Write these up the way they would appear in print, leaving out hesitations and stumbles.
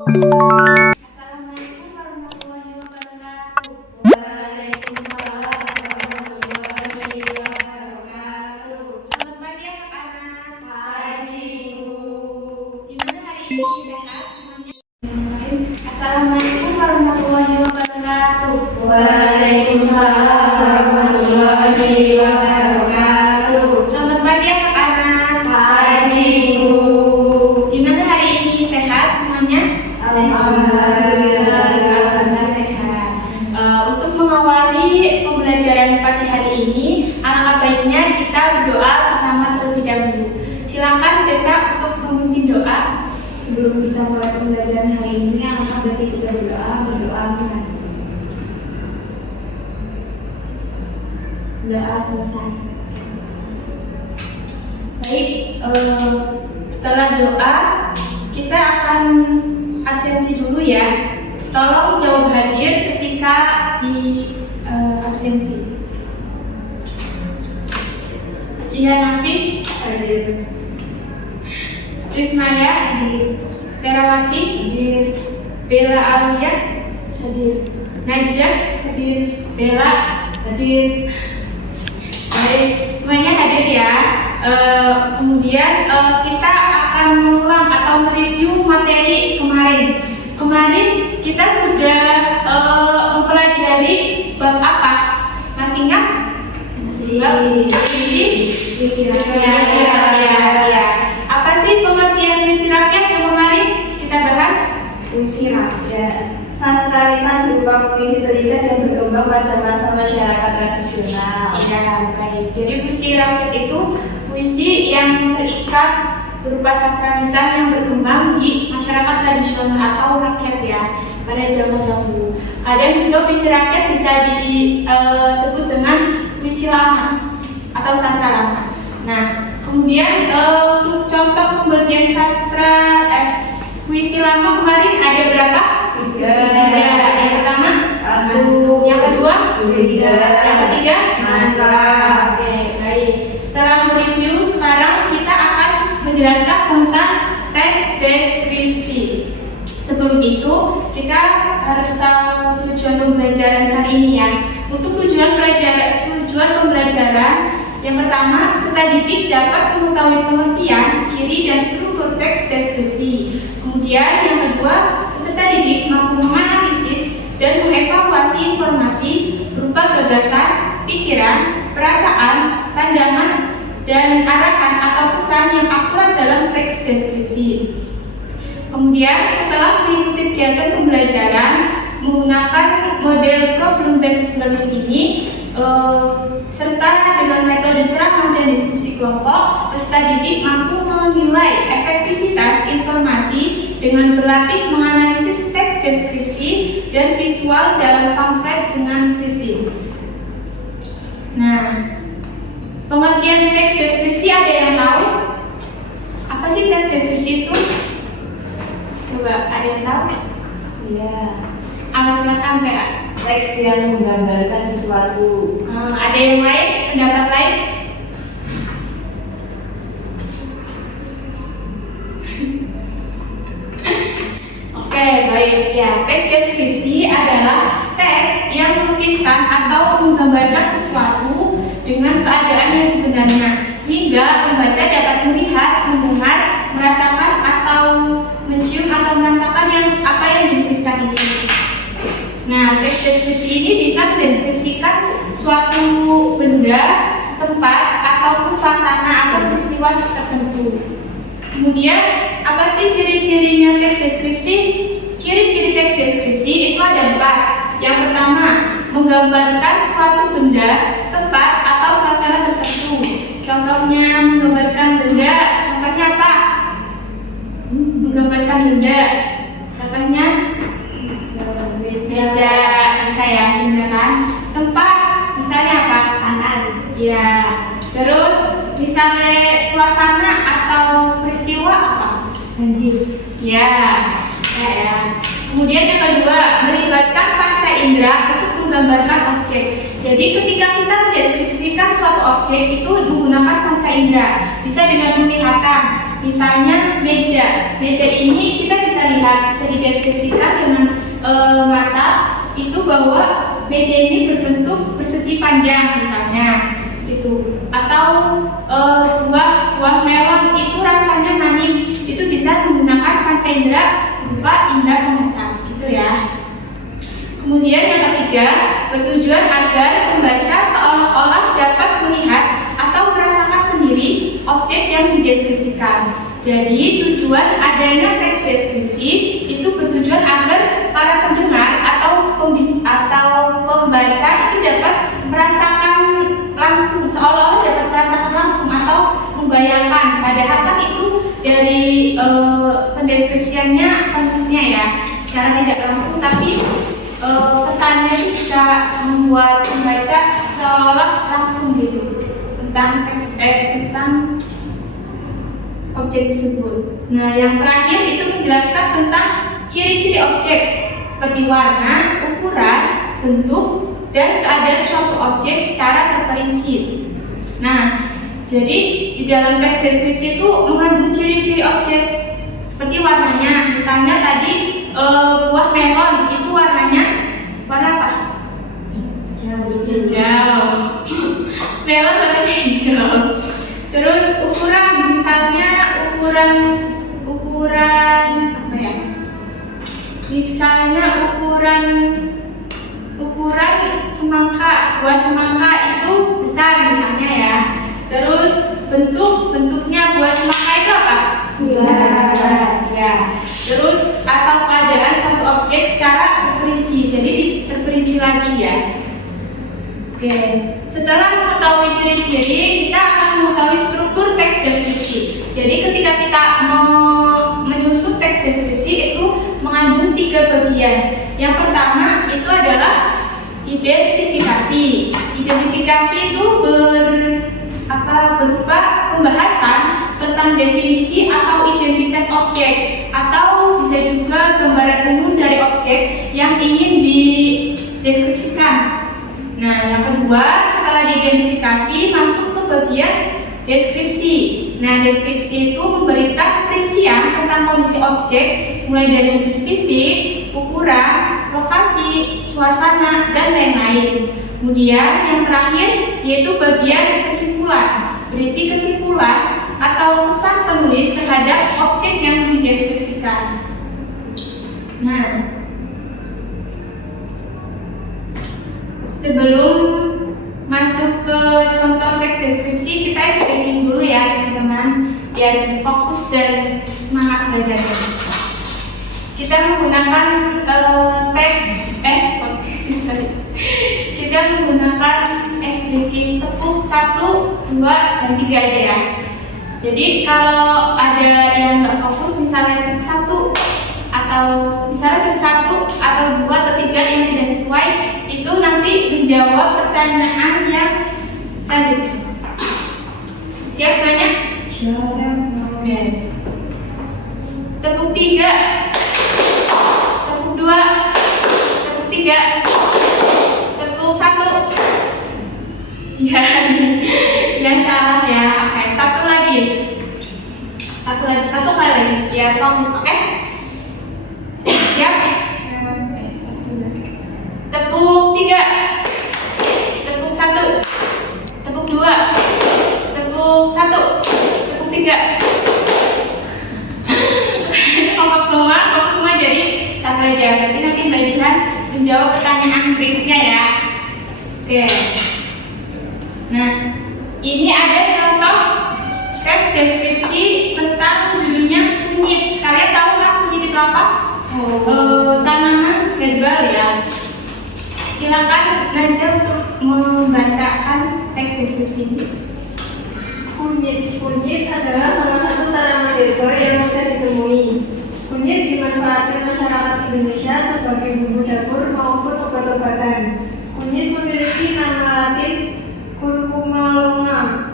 Assalamualaikum warahmatullahi wabarakatuh. Waalaikumsalam warahmatullahi wabarakatuh. Selamat pagi anak-anak. Pagi, Bu. Gimana hari ini? Sehat semuanya? Assalamualaikum warahmatullahi wabarakatuh. Waalaikumsalam warahmatullahi wabarakatuh. Selamat pagi anak-anak. Pagi, Bu. Gimana hari ini? Sehat semuanya? Alhamdulillah. Alhamdulillah sehat. Untuk mengawali pembelajaran pagi hari ini, alangkah baiknya kita berdoa bersama terlebih dahulu. Silakan Beta untuk memimpin doa. Sebelum kita mulai pembelajaran hari ini, alangkah baiknya kita berdoa Tuhan. Doa selesai. Baik, setelah doa kita akan absensi dulu ya. Tolong jawab hadir ketika di absensi. Jihan Nafis Hadir. Rismaya Hadir. Perawati Hadir. Bella Aulia Hadir. Najah Hadir. Bella. Hadir. Baik, semuanya hadir ya. Kemudian kita akan mengulang atau mereview materi kemarin. Kemarin kita sudah mempelajari bab apa? Masih ingat? Bab visi rakyat. Apa sih pengertian visi rakyat yang kemarin kita bahas? Puisi rakyat. Sastra lisan berupa puisi terikat yang berkembang pada masa masyarakat tradisional. Iya, baik. Jadi puisi rakyat itu puisi yang terikat berupa sastra lisan yang berkembang di masyarakat tradisional atau rakyat ya pada zaman dahulu. Kadang juga puisi rakyat bisa disebut dengan puisi lama atau sastra lama. Nah, kemudian untuk contoh pembagian sastra puisi lama kemarin ada berapa? Tiga. Yang pertama, yang kedua, yang ketiga, mantra. Oke, baik. Setelah mereview, sekarang kita akan menjelaskan tentang teks deskripsi. Sebelum itu, kita harus tahu tujuan pembelajaran kali ini ya. Untuk tujuan pembelajaran yang pertama, peserta didik dapat mengetahui pengertian, ciri dan struktur teks deskripsi. Kemudian yang kedua, peserta didik mampu menganalisis dan mengevaluasi informasi berupa gagasan, pikiran, perasaan, pandangan, dan arahan atau pesan yang akurat dalam teks deskripsi. Kemudian setelah mengikuti kegiatan pembelajaran menggunakan model problem based learning ini serta dengan metode ceramah dan diskusi kelompok, peserta didik mampu menilai efektivitas informasi dengan berlatih menganalisis teks deskripsi dan visual dalam pamflet dengan kritis. Nah, pengertian teks deskripsi ada yang tahu? Apa sih teks deskripsi itu? Coba ada yang tahu? Iya. Silakan Tera. Teks yang menggambarkan sesuatu. Ada yang lain? Pendapat lain? Oke, baik ya. Teks deskripsi adalah teks yang melukiskan atau menggambarkan sesuatu dengan keadaan yang sebenarnya, sehingga pembaca dapat melihat, mendengar, merasakan atau mencium atau merasakan apa yang dilukiskan ini. Nah, teks deskripsi ini bisa mendeskripsikan suatu benda, tempat, ataupun suasana atau peristiwa tertentu. Kemudian, apa sih ciri-cirinya teks deskripsi? Ciri-ciri teks deskripsi itu ada 4. Yang pertama, menggambarkan suatu benda, tempat, atau suasana tertentu. Contohnya menggambarkan benda, contohnya apa? Menggambarkan benda, contohnya meja, bisa ya, benda kan? Tempat, misalnya apa? Tangan. Ya. Terus, misalnya suasana atau peristiwa apa? Banjir. Ya. Kemudian yang kedua, melibatkan panca indera untuk menggambarkan objek. Jadi ketika kita mendeskripsikan suatu objek itu menggunakan panca indera, bisa dengan penglihatan, misalnya meja. Meja ini kita bisa lihat, bisa dideskripsikan dengan mata itu bahwa meja ini berbentuk persegi panjang misalnya gitu. Atau buah melon itu rasanya manis, itu bisa menggunakan panca indera berupa indera pengencar gitu ya. Kemudian yang ketiga, bertujuan agar pembaca seolah-olah dapat melihat atau merasakan sendiri objek yang dideskripsikan. Jadi tujuan adanya teks deskripsi itu bertujuan agar para pendengar atau pembaca itu dapat merasakan langsung, seolah-olah dapat merasakan langsung atau membayangkan. Padahal kan itu dari pendeskripsiannya penulisnya ya, secara tidak langsung, tapi kesannya itu bisa membuat pembaca seolah langsung gitu tentang teks tentang objek tersebut. Nah, yang terakhir itu menjelaskan tentang ciri-ciri objek seperti warna, ukuran, bentuk, dan keadaan suatu objek secara terperinci. Nah, jadi di dalam teks deskripsi itu mengandung ciri-ciri objek seperti warnanya. Misalnya tadi buah melon itu warnanya warna apa? Hijau. Melon warna hijau. Terus ukuran, misalnya ukuran apa ya? Misalnya ukuran semangka, buah semangka itu besar misalnya ya. Terus bentuknya buah semangka itu apa? Bulat. Ya. Terus atau keadaan suatu objek secara terperinci, jadi terperinci lagi ya. Oke, setelah mengetahui ciri-ciri, kita akan mengetahui struktur teks deskripsi. Jadi ketika kita menyusun teks deskripsi itu mengandung 3 bagian. Yang pertama itu adalah identifikasi. Identifikasi itu berupa pembahasan tentang definisi atau identitas objek, atau bisa juga gambaran umum dari objek yang ingin dideskripsikan. Nah, yang kedua, setelah diidentifikasi masuk ke bagian deskripsi. Nah, deskripsi itu memberikan perincian tentang kondisi objek mulai dari wujud fisik, ukuran, lokasi, suasana, dan lain-lain. Kemudian yang terakhir yaitu bagian kesimpulan, berisi kesimpulan atau kesan penulis terhadap objek yang dideskripsikan. Nah, sebelum masuk ke contoh teks deskripsi, kita screening dulu ya teman-teman, biar fokus dan semangat belajarnya. Kita menggunakan kita menggunakan SDK tepuk 1, 2, dan 3 aja ya. Jadi kalau ada yang nggak fokus, misalnya tepuk 1 atau misalnya tepuk 1 atau 2 atau 3 yang tidak sesuai, itu nanti menjawab pertanyaan yang selanjutnya. Siap semuanya? Siap. Oke. Tepuk 3, tepuk 2, tepuk 3, tepuk 1. Jangan salah ya. Oke, satu lagi, satu kali lagi. Biar fokus, oke? Siap? Oke, satu lagi. Tepuk 3, tepuk 1, tepuk 2, tepuk 1, tepuk 3. Kompak semua, jadi satu aja. Berarti nanti Mbak Jihan menjawab pertanyaan berikutnya ya. Oke. Nah, ini ada contoh teks deskripsi tentang judulnya kunyit. Kalian tahu kan kunyit itu apa? Tanaman herbal ya. Silakan Raja untuk membacakan teks deskripsi ini. Kunyit adalah salah satu tanaman herbal yang mudah ditemui. Kunyit dimanfaatkan masyarakat Indonesia sebagai bumbu dapur maupun obat-obatan. Kunyit memiliki nama Latin Curcuma longa.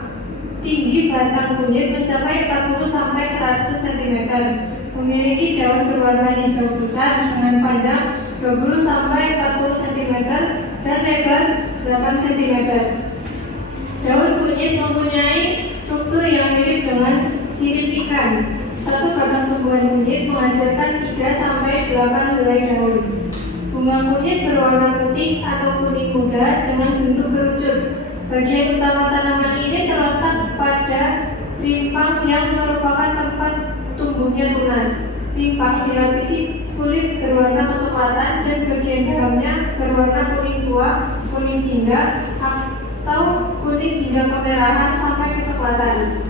Tinggi batang kunyit mencapai 40-100 cm. Memiliki daun berwarna hijau pucat dengan panjang 20-40 cm dan lebar 8 cm. Daun kunyit mempunyai struktur yang mirip dengan sirip ikan. tumbuhan kunyit menghasilkan 3-8 helai daun. Bunga kunyit berwarna putih atau kuning muda dengan bentuk kerucut. Bagian utama tanaman ini terletak pada rimpang yang merupakan tempat tumbuhnya tunas. Rimpang dilapisi kulit berwarna kecoklatan dan bagian dalamnya berwarna kuning tua, kuning jingga, atau kuning jingga kemerahan sampai kecoklatan.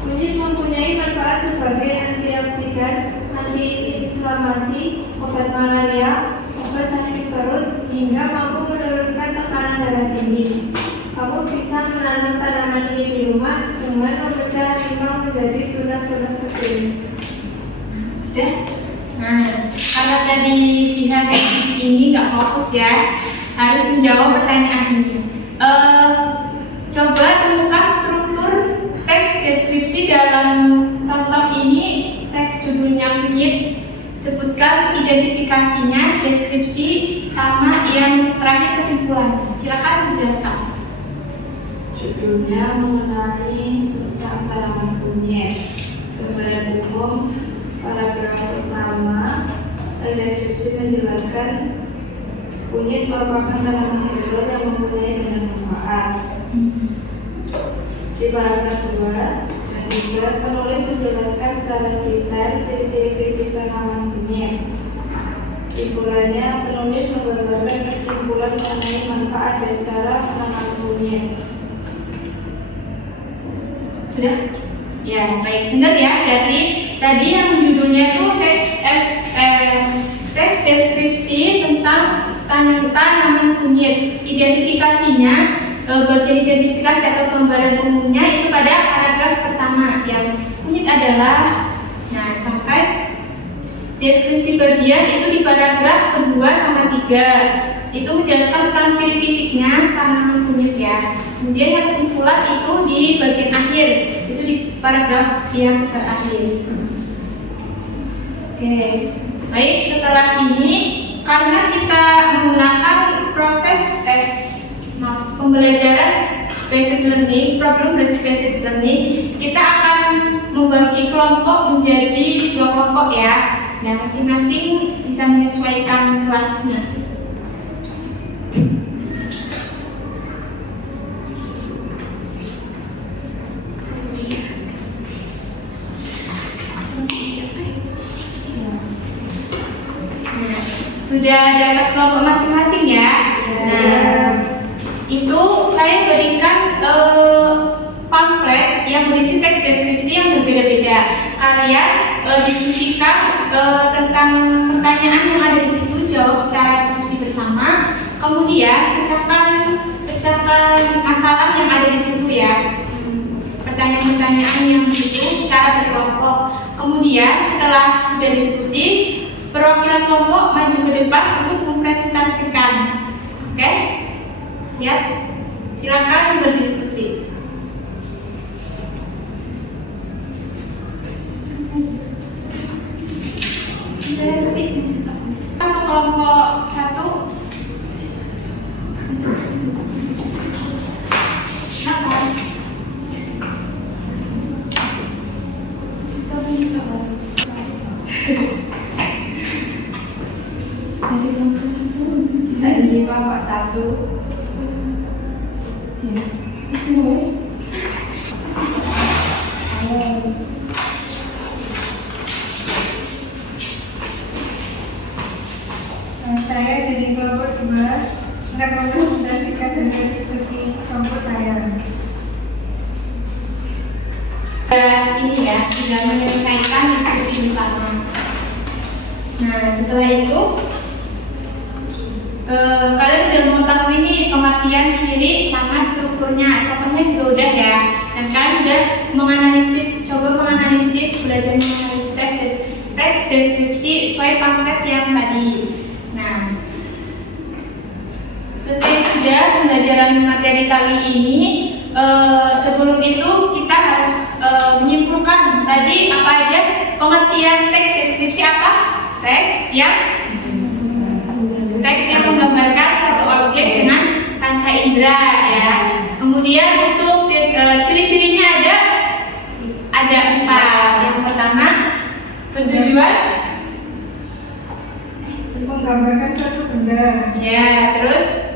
Kunyit mempunyai manfaat sebagai antioksidan, antiinflamasi, obat malaria, obat sakit perut, hingga mampu menurunkan tekanan darah tinggi. Kamu bisa menanam tanaman ini di rumah dengan memecah rimpang menjadi tunas-tunas kecil. Sudah? Nah, karena tadi Jihan ini nggak fokus ya, harus menjawab pertanyaan ini. Coba temukan struktur teks deskripsi dalam contoh ini, teks judulnya kunyit. Sebutkan identifikasinya, deskripsi, sama yang terakhir kesimpulan. Silakan dijelaskan. Judulnya mengenai tentang tanaman kunyit. Gambaran umum paragraf pertama, deskripsi menjelaskan kunyit merupakan tanaman herbal yang mempunyai banyak manfaat. Di paragraf 2 dan 3, penulis menjelaskan secara detail ciri-ciri fisik tanaman kunyit. Kesimpulannya, penulis menggambarkan kesimpulan mengenai manfaat dan cara menanam kunyit. Sudah? Ya, baik. Benar ya, berarti tadi yang judulnya itu teks deskripsi tentang tanaman kunyit. Identifikasinya, bagian identifikasi atau gambaran umumnya itu pada paragraf pertama yang kunyit adalah, nah sampai deskripsi bagian itu di paragraf kedua sama 3 itu menjelaskan tentang ciri fisiknya tanaman kunyit ya. Kemudian yang kesimpulan itu di bagian akhir, itu di paragraf yang terakhir. Oke, baik, setelah ini karena kita menggunakan proses pembelajaran based learning, problem based learning, kita akan membagi kelompok menjadi 2 kelompok ya. Nah, masing-masing bisa menyesuaikan kelasnya. Sudah dapat kelompok masing-masing ya. Nah, itu saya berikan pamflet yang berisi teks deskripsi yang berbeda-beda. Kalian diskusikan tentang pertanyaan yang ada di situ, jawab secara diskusi bersama. Kemudian pecahkan masalah yang ada di situ ya. Pertanyaan-pertanyaan yang di situ secara berkelompok. Kemudian setelah sudah diskusi, perwakilan kelompok maju ke depan untuk mempresentasikan. Oke? Siap? Silakan berdiskusi. Untuk kelompok 1, silakan. Dari kelompok 1. Ya, nulis. Saya jadi kelompok 2 merepresentasikan dari diskusi kelompok saya. Ini ya, sudah menyelesaikan diskusi bersama. Nah, setelah itu kalian sudah mengetahui nih pengertian ciri sama strukturnya. Contohnya juga udah ya. Dan kalian sudah coba menganalisis, belajar menganalisis teks deskripsi sesuai pamflet yang tadi. Nah, selesai sudah pembelajaran materi kali ini. Sebelum itu kita harus menyimpulkan tadi apa aja pengertian teks deskripsi apa? Teks yang menggambarkan suatu objek dengan panca indera ya. Kemudian untuk ciri-cirinya ada 4. Yang pertama, bertujuan Tujuan? Menggambarkan suatu benda. Ya, terus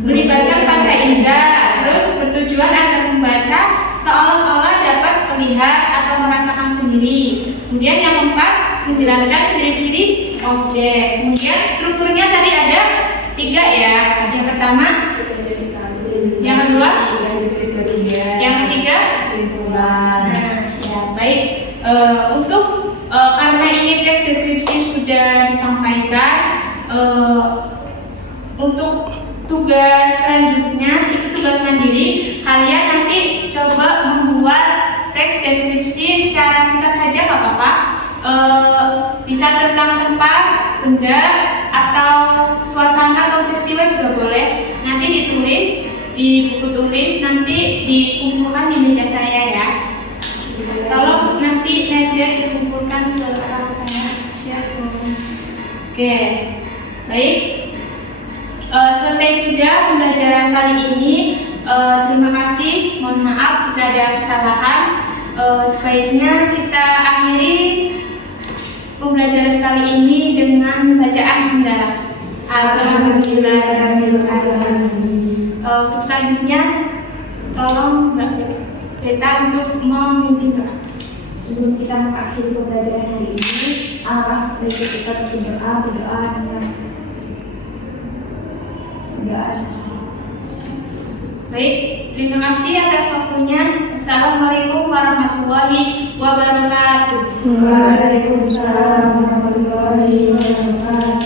melibatkan panca indera, terus bertujuan agar membaca seolah-olah dapat melihat atau merasakan sendiri. Kemudian yang keempat, menjelaskan ciri-ciri objek. Kemudian strukturnya tadi ada 3 ya. Yang pertama, yang kedua, yang ketiga, kesimpulan. nah, ya baik. Untuk karena ini teks deskripsi sudah disampaikan, untuk tugas selanjutnya itu tugas mandiri. Kalian nanti coba membuat teks deskripsi secara singkat saja, nggak apa-apa. Bisa tentang tempat, benda, atau suasana atau peristiwa juga boleh. Nanti ditulis di buku tulis, nanti dikumpulkan di meja saya ya. Tolong nanti meja dikumpulkan ke kelas saya. Oke, baik. Selesai sudah pembelajaran kali ini. Terima kasih. Mohon maaf jika ada kesalahan. Sebaiknya kita akhiri pembelajaran kali ini dengan bacaan mendalam. Alhamdulillahirobbilalamin. Untuk selanjutnya, tolong Mbak Beta untuk memimpin doa. Sebelum kita mengakhiri pembelajaran hari ini, alangkah baiknya kita berdoa dengan doa sesama. Baik, terima kasih atas waktunya. Assalamualaikum warahmatullahi wabarakatuh. Waalaikumsalam warahmatullahi wabarakatuh.